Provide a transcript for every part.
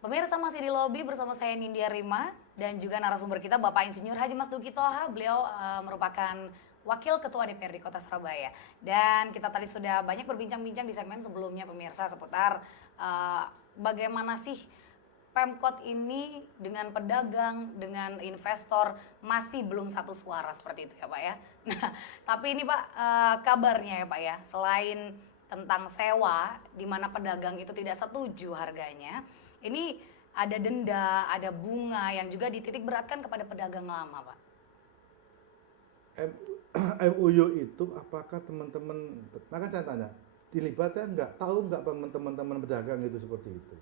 Pemirsa masih di lobi bersama saya Nindya Rima dan juga narasumber kita Bapak Insinyur Haji Mas Duki Toha. Beliau merupakan Wakil Ketua DPRD Kota Surabaya. Dan kita tadi sudah banyak berbincang-bincang di segmen sebelumnya pemirsa seputar bagaimana sih Pemkot ini dengan pedagang, dengan investor masih belum satu suara seperti itu ya Pak ya. Nah, tapi ini Pak kabarnya ya Pak ya, selain tentang sewa di mana pedagang itu tidak setuju harganya, ini ada denda, ada bunga yang juga dititik beratkan kepada pedagang lama Pak. MOU itu apakah teman-teman, maka saya tanya, dilibatkan nggak, tahu nggak teman-teman pedagang itu seperti itu?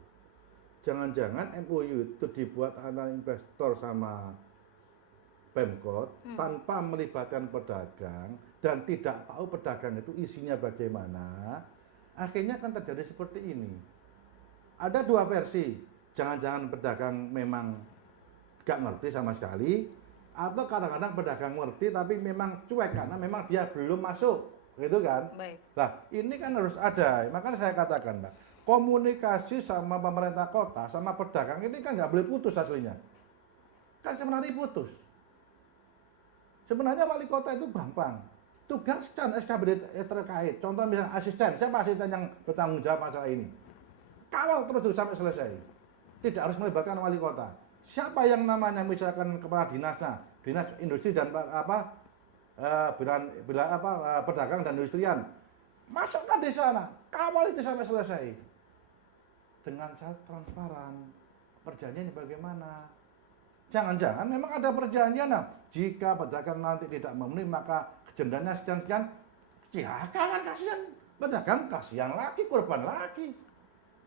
Jangan-jangan MOU itu dibuat antara investor sama Pemkot tanpa melibatkan pedagang dan tidak tahu pedagang itu isinya bagaimana, akhirnya kan terjadi seperti ini. Ada dua versi, jangan-jangan pedagang memang nggak ngerti sama sekali, atau kadang-kadang pedagang ngerti tapi memang cuek karena memang dia belum masuk, gitu kan? Baik. Nah, ini kan harus ada, makanya saya katakan, Mbak, komunikasi sama pemerintah kota, sama pedagang ini kan nggak boleh putus aslinya. Kan sebenarnya putus. Sebenarnya wali kota itu gampang. Tugaskan SKBD terkait. Contoh misalnya asisten, siapa asisten yang bertanggung jawab masalah ini? Kawal terus sampai selesai. Tidak harus melibatkan wali kota. Siapa yang namanya misalkan kepala dinasnya, dinas industri dan pedagang dan industrian, masukkan di sana, kawal itu sampai selesai. Dengan syarat transparan, perjanjiannya bagaimana? Jangan-jangan memang ada perjanjian, nah, jika pedagang nanti tidak memenuhi maka dendanya sekian-sekian, ya kan kasihan pedagang, kasihan lagi, korban lagi.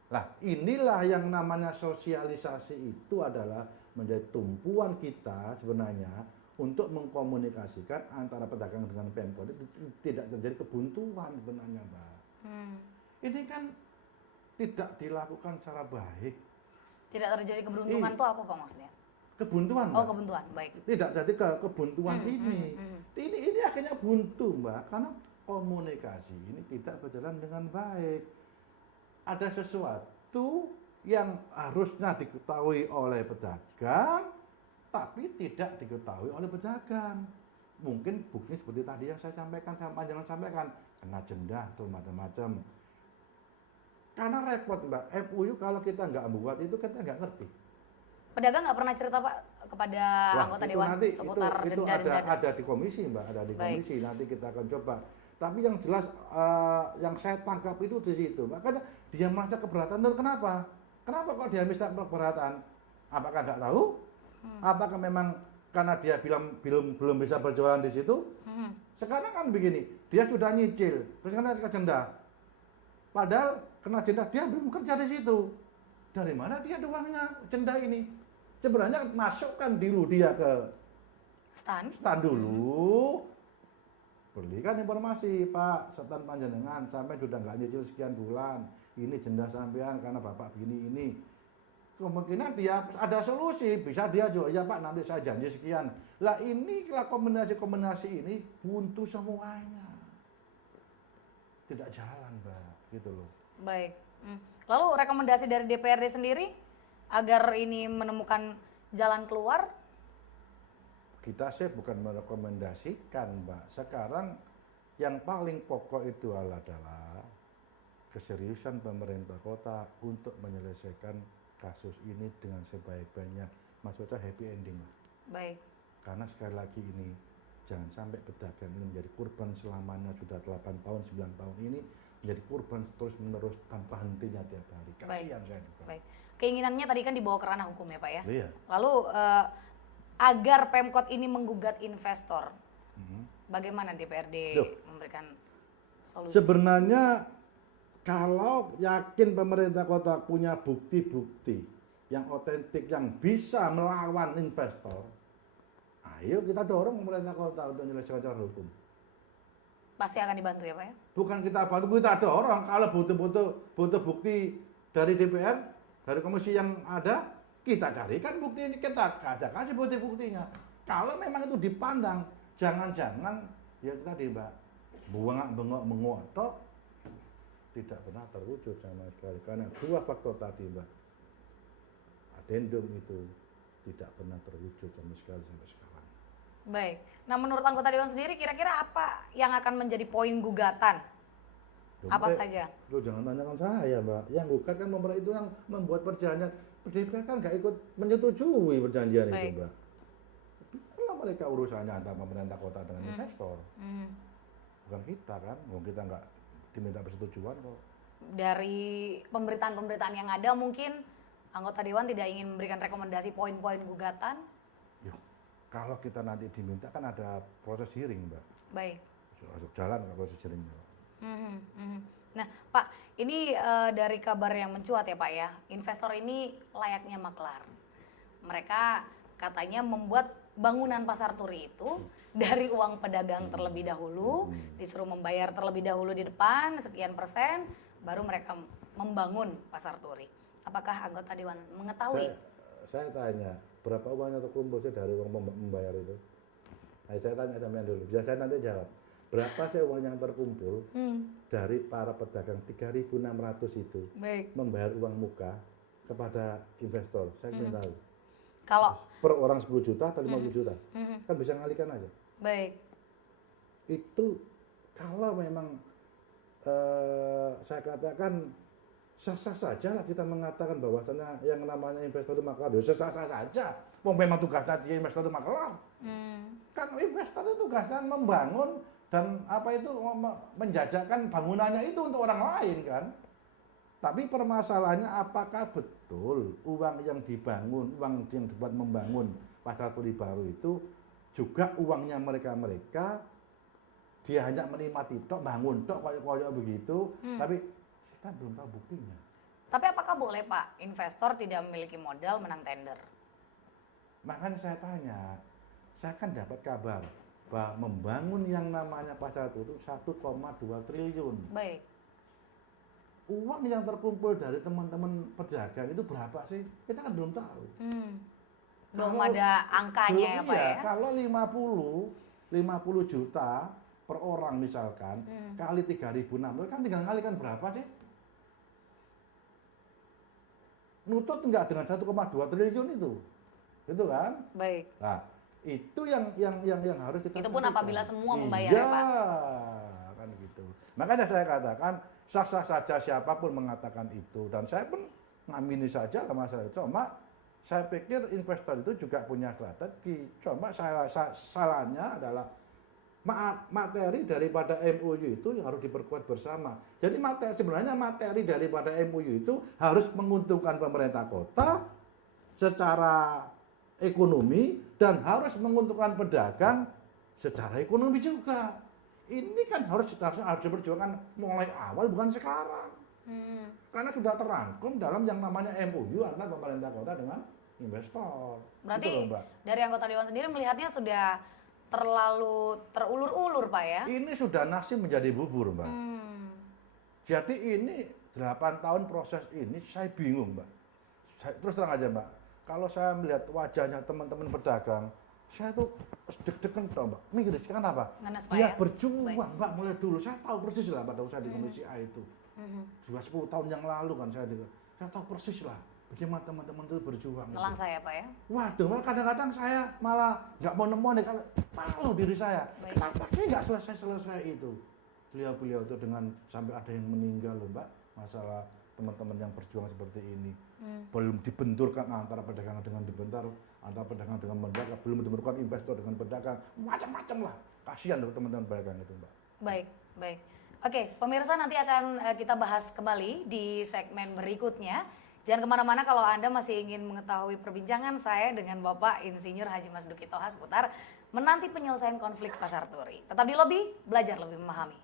Nah, inilah yang namanya sosialisasi itu adalah menjadi tumpuan kita sebenarnya untuk mengkomunikasikan antara pedagang dengan Pemkot itu tidak terjadi kebuntuan sebenarnya, Mbak. Ini kan tidak dilakukan secara baik. Tidak terjadi keberuntungan itu apa Pak maksudnya? Kebuntuan, Mbak. Oh, kebuntuan, baik. Tidak jadi kebuntuan ini. Ini akhirnya buntu, Mbak, karena komunikasi ini tidak berjalan dengan baik. Ada sesuatu yang harusnya diketahui oleh pedagang, tapi tidak diketahui oleh pedagang. Mungkin bukti seperti tadi yang saya sampaikan, panjangan sampaikan, kena denda atau macam-macam. Karena repot, Mbak, MOU kalau kita nggak membuat itu kita nggak ngerti. Pedagang nggak pernah cerita Pak kepada anggota dewan nanti seputar itu denda. ada di komisi, Mbak, ada di komisi. Nanti kita akan coba. Tapi yang jelas yang saya tangkap itu di situ. Makanya dia merasa keberatan. Terus kenapa? Kenapa kok dia bisa keberatan? Apakah nggak tahu? Apakah memang karena dia belum bisa berjualan di situ? Sekarang kan begini, dia sudah nyicil, terus kena denda. Padahal kena denda, dia belum kerja di situ. Dari mana dia uangnya denda ini? Sebenarnya masukkan dulu dia ke stand dulu, berikan informasi, Pak, stand panjenengan sampai sudah nggak nyicil sekian bulan, ini denda sampean karena bapak begini ini. Kemungkinan dia ada solusi, bisa dia juga, ya Pak, nanti saya janji sekian. Lah inilah kombinasi ini buntu semuanya, tidak jalan, Mbak, gitu loh. Baik. Lalu rekomendasi dari DPRD sendiri agar ini menemukan jalan keluar? Kita sih bukan merekomendasikan, Mbak. Sekarang yang paling pokok itu adalah keseriusan pemerintah kota untuk menyelesaikan kasus ini dengan sebaik-baiknya. Maksudnya happy ending. Baik. Karena sekali lagi ini, jangan sampai pedagang ini menjadi korban selamanya, sudah 8 tahun, 9 tahun ini, menjadi korban terus-menerus tanpa hentinya tiap hari. Kasihan saya juga. Baik. Keinginannya tadi kan dibawa ke ranah hukum ya Pak ya? Iya. Lalu agar Pemkot ini menggugat investor, bagaimana DPRD memberikan solusi? Sebenarnya kalau yakin pemerintah kota punya bukti-bukti yang otentik, yang bisa melawan investor, ayo kita dorong pemerintah kota untuk menyelesaikan secara hukum. Pasti akan dibantu ya Pak ya? Bukan kita bantu, kita dorong. Kalau butuh bukti dari DPR, dari komisi yang ada, kita carikan bukti ini, kita kasih bukti-buktinya. Kalau memang itu dipandang, jangan-jangan ya tadi, Mbak, bengok tok tidak pernah terwujud sama sekali karena dua faktor tadi, Mbak. addendum itu tidak pernah terwujud sama sekali sampai sekarang. Baik. Nah, menurut anggota Dewan sendiri kira-kira apa yang akan menjadi poin gugatan? Apa saja? Lu jangan tanyakan saya, Mbak. Yang gugat kan pemerintah itu yang membuat perjanjian. DPR kan nggak ikut menyetujui perjanjian itu, Mbak. Kalau mereka urusannya antara pemerintah kota dengan investor, bukan kita kan. Kita nggak diminta persetujuan kok. Dari pemberitaan-pemberitaan yang ada mungkin anggota Dewan tidak ingin memberikan rekomendasi poin-poin gugatan? Yo, kalau kita nanti diminta kan ada proses hearing, Mbak. Baik. Masuk jalan ke proses hearingnya. Nah, Pak, ini dari kabar yang mencuat ya Pak ya, investor ini layaknya maklar. Mereka katanya membuat bangunan Pasar Turi itu dari uang pedagang terlebih dahulu, disuruh membayar terlebih dahulu di depan, sekian persen, baru mereka membangun Pasar Turi. Apakah anggota Dewan mengetahui? Saya tanya, berapa uangnya terkumpul sih dari uang membayar itu? Nah, saya tanya sampean dulu, bisa saya nanti jawab. Berapa sih uang yang terkumpul dari para pedagang 3.600 itu membayar uang muka kepada investor? Saya ingin tahu. Kalau per orang 10 juta atau 50 juta, kan bisa ngalihkan aja. Baik. Itu kalau memang saya katakan sah-sah saja lah kita mengatakan bahwasanya yang namanya investor itu maklar, ya sah-sah saja. Memang tugasnya dia investor itu maklar. Kan investor itu tugasnya membangun dan apa itu menjajakan bangunannya itu untuk orang lain kan. Tapi permasalahannya apakah betul uang yang dibangun, uang yang dibuat membangun Pasar Turi baru itu juga uangnya mereka-mereka, dia hanya menikmati tok, bangun tok, koyok-koyok begitu, tapi kita belum tahu buktinya. Tapi apakah boleh Pak, investor tidak memiliki modal menang tender? Makanya saya tanya, saya kan dapat kabar bahwa membangun yang namanya Pasar Turi itu 1,2 triliun. Baik. Uang yang terkumpul dari teman-teman pedagang itu berapa sih? Kita kan belum tahu. Belum ada angkanya ya Pak ya? Kalau 50 juta per orang misalkan, kali 3.600 kan tinggal ngalikan berapa sih? Nutut enggak dengan 1,2 triliun itu. Itu kan? Baik. Nah, itu yang harus kita itu pun apabila semua membayar ya, Pak. Kan gitu. Makanya saya katakan sah-sah saja siapapun mengatakan itu, dan saya pun ngamini saja lah masalah itu. Cuma saya pikir investor itu juga punya strategi. Cuma salahnya adalah materi daripada MOU itu yang harus diperkuat bersama. Jadi sebenarnya materi daripada MOU itu harus menguntungkan pemerintah kota secara ekonomi dan harus menguntungkan pedagang secara ekonomi juga. Ini kan harus diperjuangkan mulai awal, bukan sekarang. Karena sudah terangkum dalam yang namanya MOU antara pemerintah kota dengan investor. Berarti gitu loh, Mbak. dari anggota Dewan sendiri melihatnya sudah terlalu terulur-ulur Pak ya? Ini sudah nasi menjadi bubur, Mbak. Jadi ini 8 tahun proses ini saya bingung, Mbak. Terus terang aja, Mbak. Kalau saya melihat wajahnya teman-teman pedagang, saya tuh deg-degan toh, Mbak. Mikir, kenapa? Dia berjuang, baik, Mbak, mulai dulu. Saya tahu persis lah pada usaha di Komisi A itu. Sudah 10 tahun yang lalu kan saya tahu persis lah bagaimana teman-teman itu berjuang. Telang saya Pak ya? Waduh, kadang-kadang saya malah nggak mau nemu nih, kalau malu diri saya. Baik. Kenapa sih nggak selesai itu? Beliau itu dengan sampai ada yang meninggal loh, Mbak. Masalah teman-teman yang berjuang seperti ini. Belum dibenturkan antara pedagang dengan dibentar, antara pedagang dengan pedagang, belum dibenturkan investor dengan pedagang, macam-macam lah. Kasihan loh teman-teman pedagang itu, Mbak. Baik, baik. Oke, pemirsa, nanti akan kita bahas kembali di segmen berikutnya. Jangan kemana-mana kalau Anda masih ingin mengetahui perbincangan saya dengan Bapak Insinyur Haji Mas Duki Toha seputar menanti penyelesaian konflik Pasar Turi. Tetap di Lobi, belajar lebih memahami.